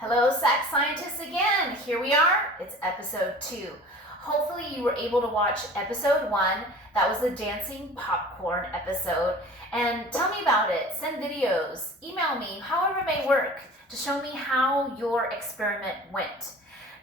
Hello, Sac Scientists again. Here we are. It's episode 2. Hopefully you were able to watch episode 1. That was the dancing popcorn episode. And tell me about it. Send videos. Email me, however it may work, to show me how your experiment went.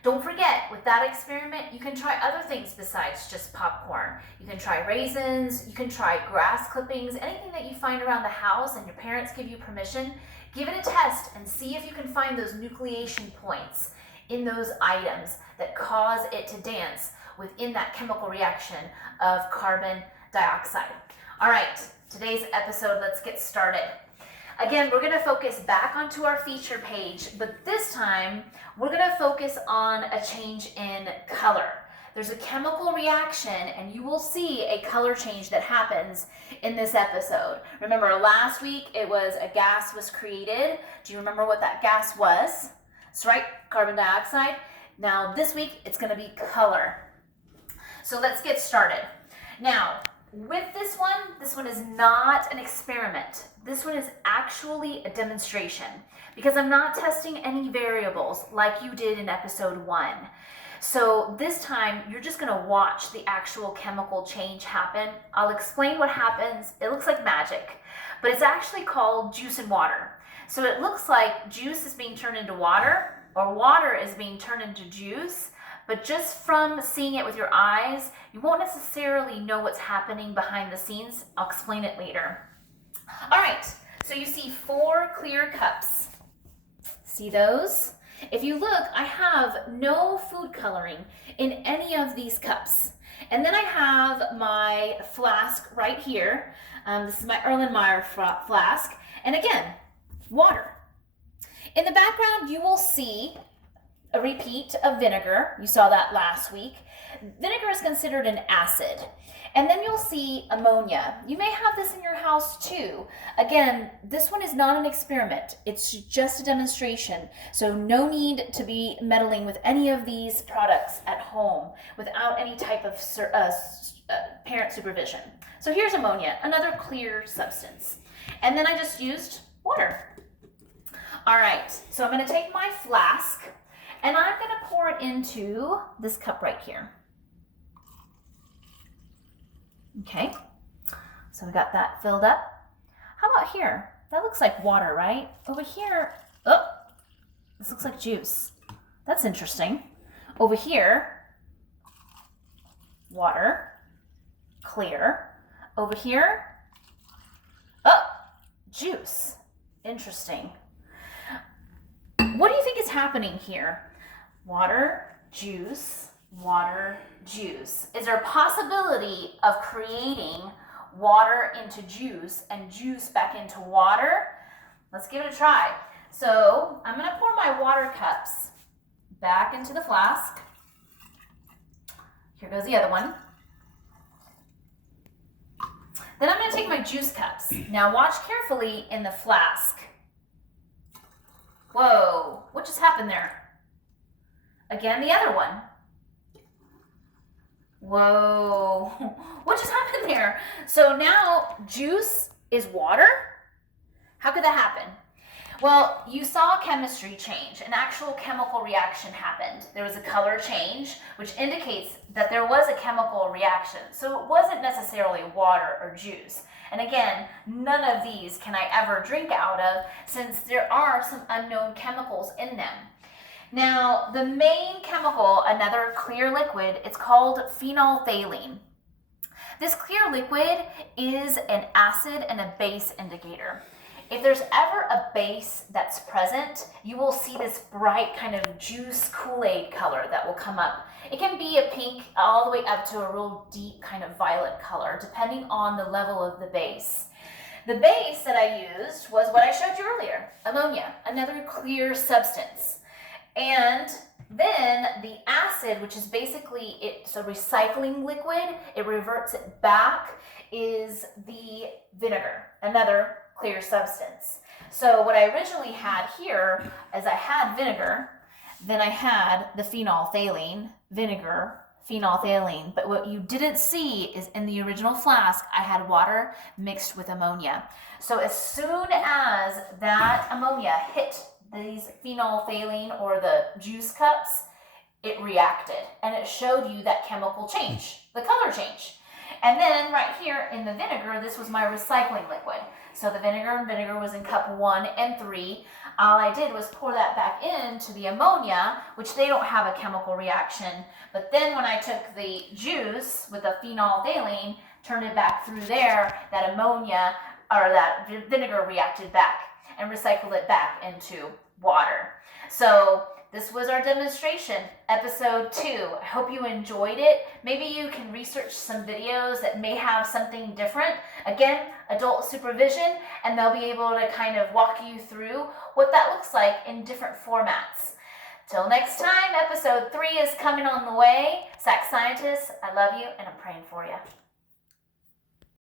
Don't forget, with that experiment, you can try other things besides just popcorn. You can try raisins, you can try grass clippings, anything that you find around the house and your parents give you permission. Give it a test and see if you can find those nucleation points in those items that cause it to dance within that chemical reaction of carbon dioxide. All right, today's episode, let's get started. Again, we're gonna focus back onto our feature page, but this time we're gonna focus on a change in color. There's a chemical reaction and you will see a color change that happens in this episode. Remember last week it was a gas was created. Do you remember what that gas was? That's right, carbon dioxide. Now this week it's gonna be color. So let's get started. Now, with this one is not an experiment. This one is actually a demonstration because I'm not testing any variables like you did in episode 1. So this time you're just gonna watch the actual chemical change happen. I'll explain what happens. It looks like magic, but it's actually called juice and water. So it looks like juice is being turned into water or water is being turned into juice. But just from seeing it with your eyes, you won't necessarily know what's happening behind the scenes. I'll explain it later. All right, so you see 4 clear cups. See those? If you look, I have no food coloring in any of these cups. And then I have my flask right here. This is my Erlenmeyer flask. And again, water. In the background, you will see a repeat of vinegar. You saw that last week. Vinegar is considered an acid. And then you'll see ammonia. You may have this in your house too. Again, this one is not an experiment. It's just a demonstration. So no need to be meddling with any of these products at home without any type of parent supervision. So here's ammonia, another clear substance. And then I just used water. All right, so I'm gonna take my flask and I'm gonna pour it into this cup right here. Okay, so we got that filled up. How about here? That looks like water, right? Over here, oh, this looks like juice. That's interesting. Over here, water, clear. Over here, oh, juice. Interesting. What do you think is happening here? Water, juice, water, juice. Is there a possibility of creating water into juice and juice back into water? Let's give it a try. So I'm gonna pour my water cups back into the flask. Here goes the other one. Then I'm gonna take my juice cups. Now watch carefully in the flask. Whoa, what just happened there? Again, the other one. Whoa, what just happened there? So now juice is water? How could that happen? Well, you saw chemistry change. An actual chemical reaction happened. There was a color change, which indicates that there was a chemical reaction. So it wasn't necessarily water or juice. And again, none of these can I ever drink out of since there are some unknown chemicals in them. Now, the main chemical, another clear liquid, it's called phenolphthalein. This clear liquid is an acid and a base indicator. If there's ever a base that's present, you will see this bright kind of juice Kool-Aid color that will come up. It can be a pink all the way up to a real deep kind of violet color, depending on the level of the base. The base that I used was what I showed you earlier, ammonia, another clear substance. And then the acid, which is basically it's a recycling liquid, it reverts it back, is the vinegar, another clear substance. So what I originally had here is I had vinegar, then I had the phenolphthalein, vinegar, phenolphthalein. But what you didn't see is in the original flask, I had water mixed with ammonia. So as soon as that ammonia hit these phenolphthalein or the juice cups, it reacted and it showed you that chemical change, the color change. And then right here in the vinegar, this was my recycling liquid. So the vinegar was in cup 1 and 3. All I did was pour that back into the ammonia, which they don't have a chemical reaction. But then when I took the juice with the phenolphthalein, turned it back through there, that ammonia or that vinegar reacted back and recycled it back into water. So this was our demonstration, episode 2. I hope you enjoyed it. Maybe you can research some videos that may have something different. Again, adult supervision, and they'll be able to kind of walk you through what that looks like in different formats. Till next time, episode 3 is coming on the way. SAC Scientists, I love you and I'm praying for you.